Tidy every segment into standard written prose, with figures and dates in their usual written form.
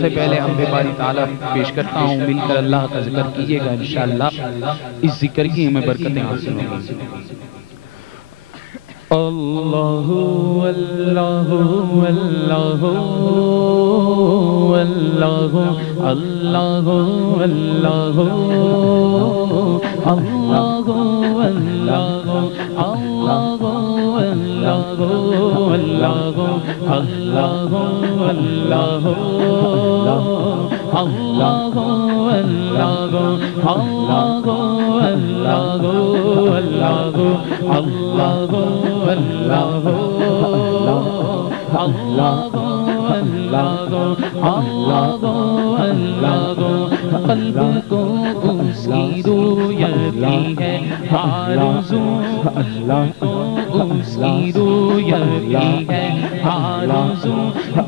سے پہلے ہم باری تعالیٰ پیش کرتا ہوں، مل کر اللہ کا ذکر کیجئے گا انشاءاللہ، اس ذکر کی ہمیں برکتیں حاصل ہوں گی۔ اللہ اللہ اللہ اللہ اللہ اللہ اللہ قلب کو اس کی رویتی ہے آرزو، قلب کو اس کی رویتی ہے آرزو،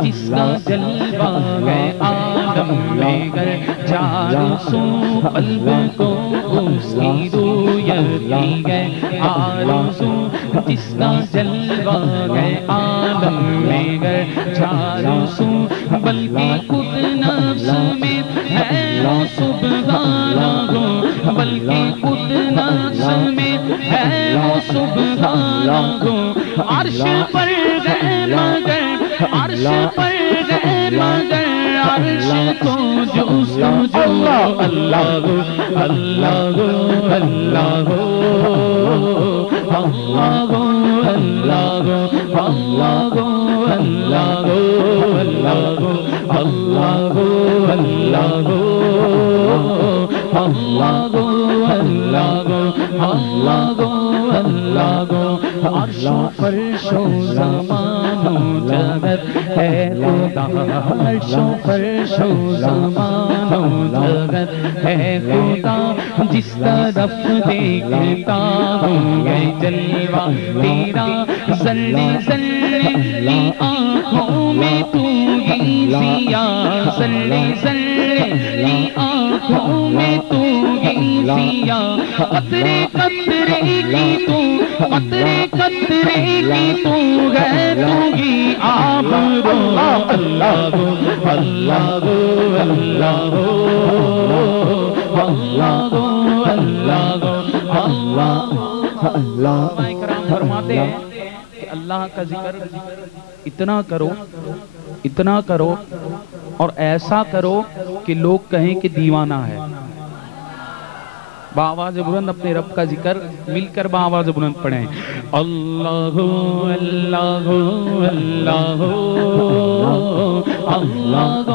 جس کا جلوہ ہے عالم میں گر چاروں سو، قلب کو اس کی رویتی ہے آرزو، جس کا جلوہ ہے عالم میں گر چاروں سو، بلکہ خود نفس میں ہے وہ سبحانہ، بلکہ خود نفس میں ہے وہ سبحانہ، عرش پر گئے مگر عرش پر گئے مگر عرش کو جستجو، اللہ اللہ اللہ اللہ اللہ اللہ اللہ عرش و فرش و زمان و جگت ہے خدا، عرش و فرش و زمان و جگت ہے خدا، جس طرف دیکھتا ہوں یہ جلوہ تیرا، ذرے ذرے کی آنکھوں میں تو ہی سیاہ، ذرے ذرے کی آنکھوں میں تو ہی سیاہ، قطرے قطرے کی تو قطرے قطرے کی تو ہے تو ہی آبرو، اللہ اللہ اللہ اللہ اللہ اللہ۔ کرام فرماتے ہیں کہ اللہ کا ذکر اتنا کرو اتنا کرو اور ایسا کرو کہ لوگ کہیں کہ دیوانہ ہے۔ بآواز بلند اپنے رب کا ذکر مل کر بآواز بلند پڑھیں، اللہ اللہ اللہ اللہ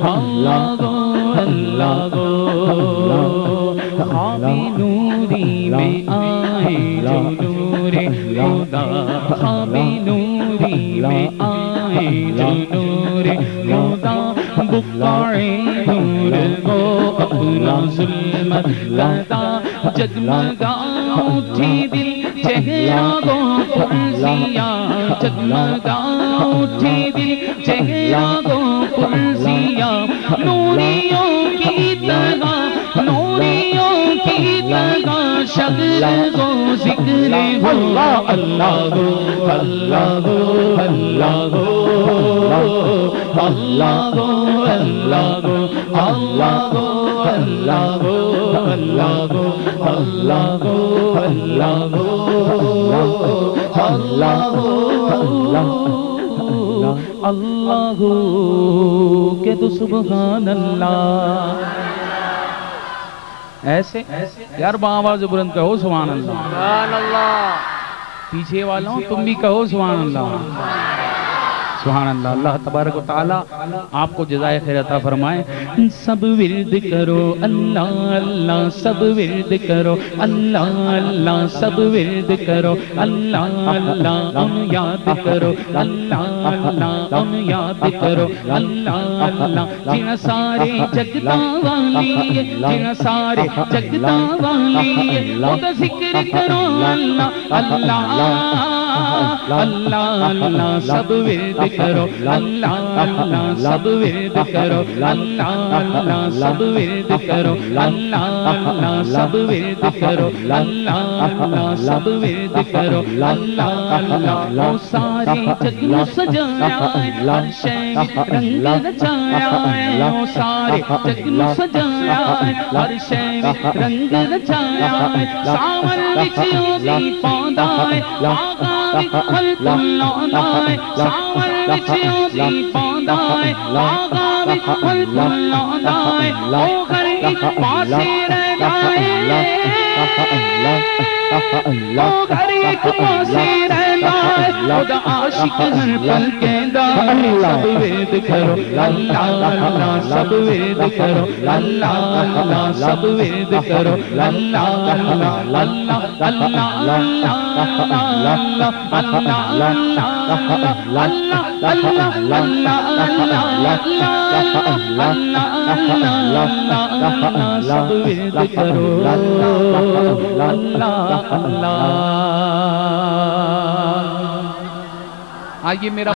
اللہ اللہ اللہ، خواب نوری میں آئے جو نور خدا، خواب نوری میں آئے جو نور خدا، بقعے نور کو اپنا ظلمت لتا، جگمگا اٹھی دل چہرہ کو پرسیاں، جگمگا اٹھی دل چہرہ کو پرسیاں، نوریوں کی طرح نوریوں کی طرح شغل کو ذکر ہو، اللہ اللہ اللہ اللہ اللہ اللہ اللہ اللہ اللہ اللہ کہ تو سبحان اللہ، ایسے یار بآواز بلند کہو سبحان اللہ، سبحان اللہ، پیچھے والوں تم بھی کہو سبحان اللہ، سبحان اللہ۔ اللہ تبارک و تعالی آپ کو جزائے خیر عطا فرمائے۔ سب ورد کرو اللہ اللہ، سب ورد کرو اللہ اللہ، سب ورد کرو اللہ اللہ، ہم یاد کرو اللہ اللہ، ہم یاد کرو اللہ اللہ، جن سارے جگتا والی جن سارے جگتا والی وہ ذکر کرو اللہ اللہ اللہ اللہ سب ورد کرو اللہ اللہ سب ورد کرو اللہ اللہ سب ورد کرو اللہ اللہ سب ورد کرو اللہ اللہ سب ورد کرو اللہ اللہ وہ ساری جگ میں سجایا ہے ہر شے میں رنگ رچایا ہے وہ سارے جگ میں سجایا ہے ہر شے میں رنگ رچایا ہے ساون وچ اوندی پوندا ہے آقا وچ پھل پھلاوندا ہے ساون وچ اوندی پوندا ہے آقا وچ پھل پھلاوندا ہے او ہر ایک پاسے رہندا ہے او ہر ایک پاسے رہندا ہے خدا عاشق ہر پل کہندا ہے سب ورد کرو اللہ اللہ سب ورد کرو اللہ اللہ سب ورد کرو اللہ اللہ اللہ اللہ سب ورد کرو اللہ اللہ آئیے میرا